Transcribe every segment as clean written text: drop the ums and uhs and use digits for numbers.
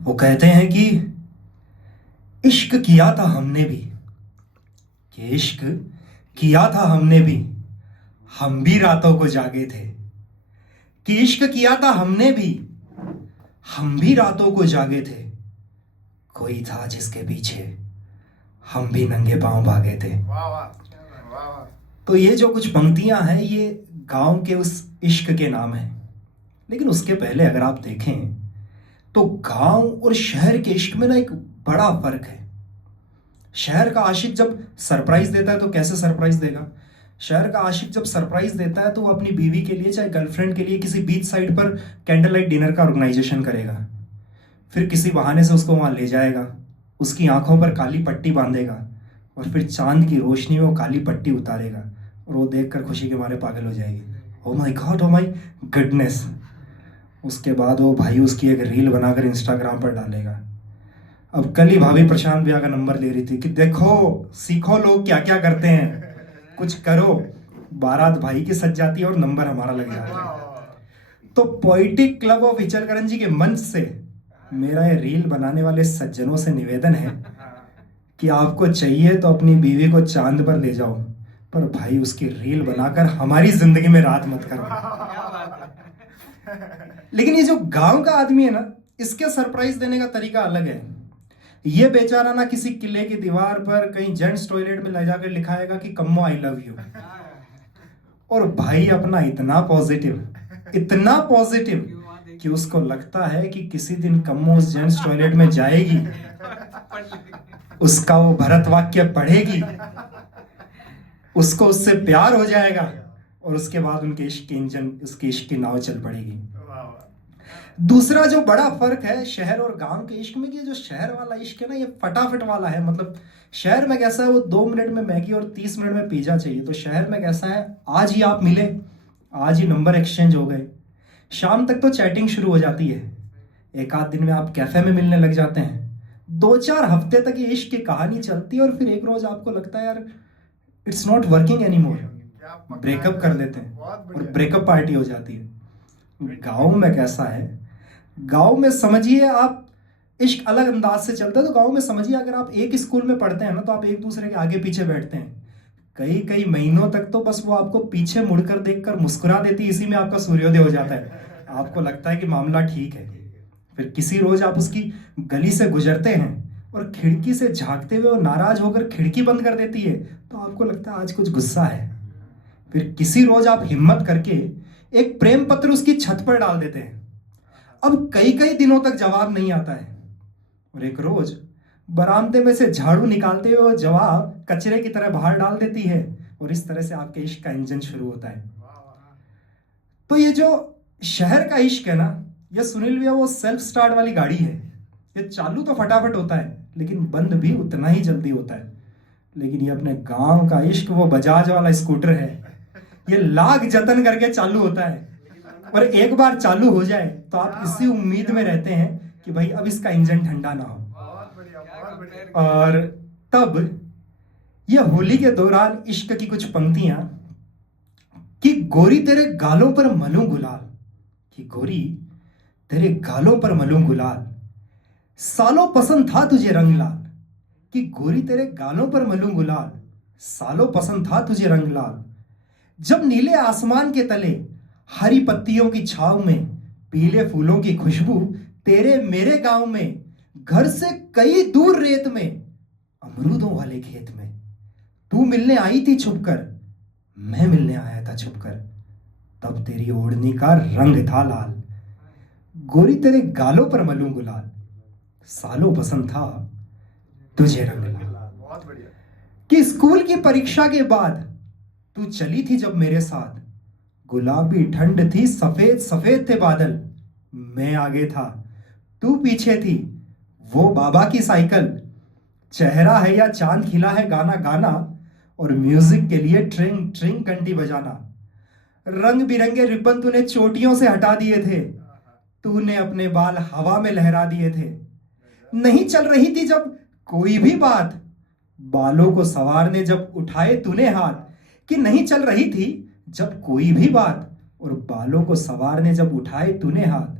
वो कहते हैं कि इश्क किया था हमने भी, कि इश्क किया था हमने भी, हम भी रातों को जागे थे। कि इश्क किया था हमने भी, हम भी रातों को जागे थे। कोई था जिसके पीछे हम भी नंगे पांव भागे थे। वाह वाह वाह वाह। तो ये जो कुछ पंक्तियां हैं ये गांव के उस इश्क के नाम हैं। लेकिन उसके पहले अगर आप देखें तो गांव और शहर के इश्क में ना एक बड़ा फर्क है। शहर का आशिक जब सरप्राइज देता है तो कैसे सरप्राइज देगा? शहर का आशिक जब सरप्राइज देता है तो वो अपनी बीवी के लिए चाहे गर्लफ्रेंड के लिए किसी बीच साइड पर कैंडल लाइट डिनर का ऑर्गेनाइजेशन करेगा, फिर किसी बहाने से उसको वहां ले जाएगा, उसकी आंखों पर काली पट्टी बांधेगा और फिर चांद की रोशनी में वो काली पट्टी उतारेगा और वो देखकर खुशी के मारे पागल हो जाएगी। Oh my God, oh my goodness. उसके बाद वो भाई उसकी एक रील बनाकर इंस्टाग्राम पर डालेगा। अब कल ही भाभी प्रशांत भैया का नंबर ले रही थी कि देखो सीखो लोग क्या क्या करते हैं, कुछ करो। बारात भाई की सज जाती है और नंबर हमारा लग जाता है। तो पोइटिक क्लब ऑफ इचलकरंजी जी के मंच से मेरा ये रील बनाने वाले सज्जनों से निवेदन है कि आपको चाहिए तो अपनी बीवी को चांद पर ले जाओ, पर भाई उसकी रील बनाकर हमारी जिंदगी में रात मत करो। लेकिन ये जो गांव का आदमी है ना, इसके सरप्राइज देने का तरीका अलग है। ये बेचारा ना किसी किले की दीवार पर कहीं जेंट्स टॉयलेट में ले जाकर लिखाएगा कि कम्मो आई लव यू, और भाई अपना इतना पॉजिटिव कि उसको लगता है कि किसी दिन कम्मो उस जेंट्स टॉयलेट में जाएगी, उसका वो भरत वाक्य पढ़ेगी, उसको उससे प्यार हो जाएगा और उसके बाद उनके इश्क की इंजन, उसकी इश्क की नाव चल पड़ेगी। दूसरा जो बड़ा फर्क है शहर और गांव के इश्क में, कि जो शहर वाला इश्क है ना ये फटाफट वाला है। मतलब शहर में कैसा है, वो 2 मिनट में मैगी और 30 मिनट में पिज्जा चाहिए। तो शहर में कैसा है, आज ही आप मिले, आज ही नंबर एक्सचेंज हो गए, शाम तक तो चैटिंग शुरू हो जाती है, एक आध दिन में आप कैफे में मिलने लग जाते हैं, 2-4 हफ्ते तक ये इश्क की कहानी चलती है और फिर एक रोज आपको लगता है यार it's not working any more, breakup कर देते हैं और ब्रेकअप पार्टी हो जाती है। गाँव में कैसा है, गांव में समझिए आप इश्क अलग अंदाज से चलता है। तो गांव में समझिए अगर आप एक स्कूल में पढ़ते हैं ना तो आप एक दूसरे के आगे पीछे बैठते हैं, कई कई महीनों तक तो बस वो आपको पीछे मुड़कर देखकर मुस्कुरा देती है, इसी में आपका सूर्योदय हो जाता है, आपको लगता है कि मामला ठीक है। फिर किसी रोज आप उसकी गली से गुजरते हैं और खिड़की से झांकते हुए वो नाराज होकर खिड़की बंद कर देती है, तो आपको लगता है आज कुछ गुस्सा है। फिर किसी रोज आप हिम्मत करके एक प्रेम पत्र उसकी छत पर डाल देते हैं, अब कई कई दिनों तक जवाब नहीं आता है, और एक रोज बरामदे में से झाड़ू निकालते हुए जवाब कचरे की तरह बाहर डाल देती है, और इस तरह से आपके इश्क का इंजन शुरू होता है। तो ये जो शहर का इश्क है ना, ये सुनील भैया वो सेल्फ स्टार्ट वाली गाड़ी है, ये चालू तो फटाफट होता है लेकिन बंद भी उतना ही जल्दी होता है। लेकिन ये अपने गांव का इश्क वो बजाज वाला स्कूटर है, ये लाख जतन करके चालू होता है, और एक बार चालू हो जाए तो आप इसी उम्मीद में रहते हैं कि भाई अब इसका इंजन ठंडा ना हो। और तब ये होली के दौरान इश्क की कुछ पंक्तियां, कि गोरी तेरे गालों पर मलूं गुलाल, कि गोरी तेरे गालों पर मलूं गुलाल, सालों पसंद था तुझे रंग लाल, कि गोरी तेरे गालों पर मलूं गुलाल, सालों पसंद था तुझे रंग लाल, जब नीले आसमान के तले हरी पत्तियों की छाव में पीले फूलों की खुशबू तेरे मेरे गांव में, घर से कई दूर रेत में अमरूदों वाले खेत में, तू मिलने आई थी छुपकर, मैं मिलने आया था छुपकर, तब तेरी ओढ़नी का रंग था लाल, गोरी तेरे गालों पर मलूं गुलाल, सालों पसंद था तुझे रंग लाल। बहुत बढ़िया। कि स्कूल की परीक्षा के बाद तू चली थी जब मेरे साथ, गुलाबी ठंड थी सफेद सफेद थे बादल, मैं आगे था तू पीछे थी, वो बाबा की साइकिल, चेहरा है या चांद खिला है गाना गाना, और म्यूजिक के लिए ट्रिंग ट्रिंग घंटी बजाना, रंग बिरंगे रिबन तूने चोटियों से हटा दिए थे, तूने अपने बाल हवा में लहरा दिए थे, नहीं चल रही थी जब कोई भी बात, बालों को संवारने जब उठाए तूने हाथ, कि नहीं चल रही थी जब कोई भी बात, और बालों को संवारने जब उठाए तूने हाथ,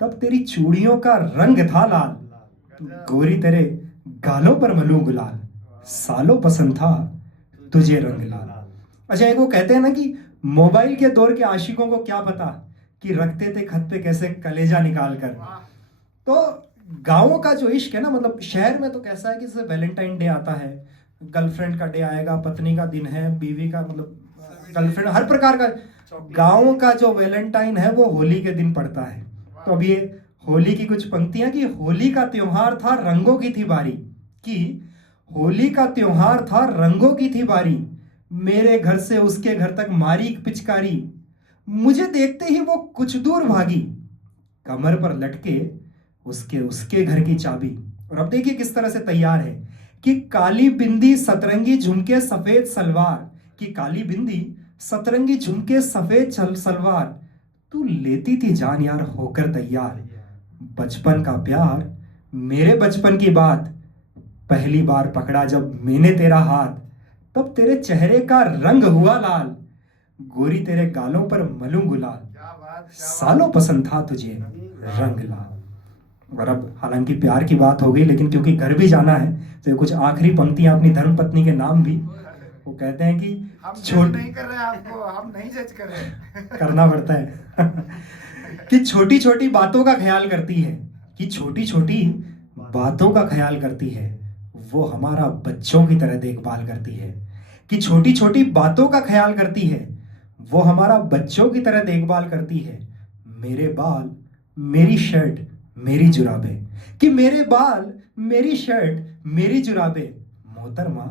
तब तेरी चूड़ियों का रंग था लाल, गोरी तेरे गालों पर मलूं गुलाल, सालों पसंद था तुझे रंग लाल। अच्छा, एक वो कहते हैं ना कि मोबाइल के दौर के आशिकों को क्या पता कि रखते थे खत पे कैसे कलेजा निकाल कर। तो गाँवों का जो इश्क है ना, मतलब शहर में तो कैसा है कि जैसे वैलेंटाइन डे आता है, गर्लफ्रेंड का डे आएगा, पत्नी का दिन है, बीवी का, मतलब गर्लफ्रेंड, हर प्रकार का। गाँव का जो वैलेंटाइन है वो होली के दिन पड़ता है। तो अब ये होली की कुछ पंक्तियां कि होली का त्योहार था रंगों की थी बारी, कि होली का त्योहार था रंगों की थी बारी, मेरे घर से उसके घर तक मारी एक पिचकारी, मुझे देखते ही वो कुछ दूर भागी, कमर पर लटके उसके उसके घर की चाबी। और अब देखिए किस तरह से तैयार है कि काली बिंदी सतरंगी झुमके सफेद सलवार, कि काली बिंदी सतरंगी झुमके सफेद सलवार, तू लेती थी जान यार होकर तैयार, बचपन का प्यार मेरे बचपन की बात, पहली बार पकड़ा जब मैंने तेरा हाथ, तब तेरे चेहरे का रंग हुआ लाल, गोरी तेरे गालों पर मलूं गुलाल, सालों पसंद था तुझे रंग लाल। और अब हालांकि प्यार की बात हो गई, लेकिन क्योंकि घर भी जाना है तो कुछ आखिरी पंक्तियां अपनी धर्मपत्नी के नाम भी। वो कहते हैं कि हम जज छोट नहीं कर रहे हैं आपको, हम नहीं जज कर रहे। करना पड़ता है कि छोटी छोटी बातों का ख्याल करती है, कि छोटी छोटी बातों का ख्याल करती है, वो हमारा बच्चों की तरह देखभाल करती है, कि छोटी छोटी बातों का ख्याल करती है, वो हमारा बच्चों की तरह देखभाल करती है, मेरे बाल मेरी शर्ट मेरी जुराबे, कि मेरे बाल मेरी शर्ट मेरी जुराबे, मोहतरमा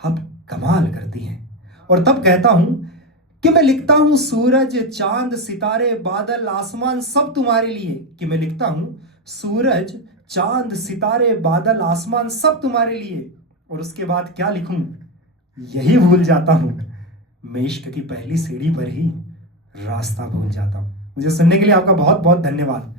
आप कमाल करती हैं। और तब कहता हूं कि मैं लिखता हूं सूरज चांद सितारे बादल आसमान सब तुम्हारे लिए, कि मैं लिखता हूं सूरज चांद सितारे बादल आसमान सब तुम्हारे लिए, और उसके बाद क्या लिखूं यही भूल जाता हूं, मैं इश्क की पहली सीढ़ी पर ही रास्ता भूल जाता हूं। मुझे सुनने के लिए आपका बहुत बहुत धन्यवाद।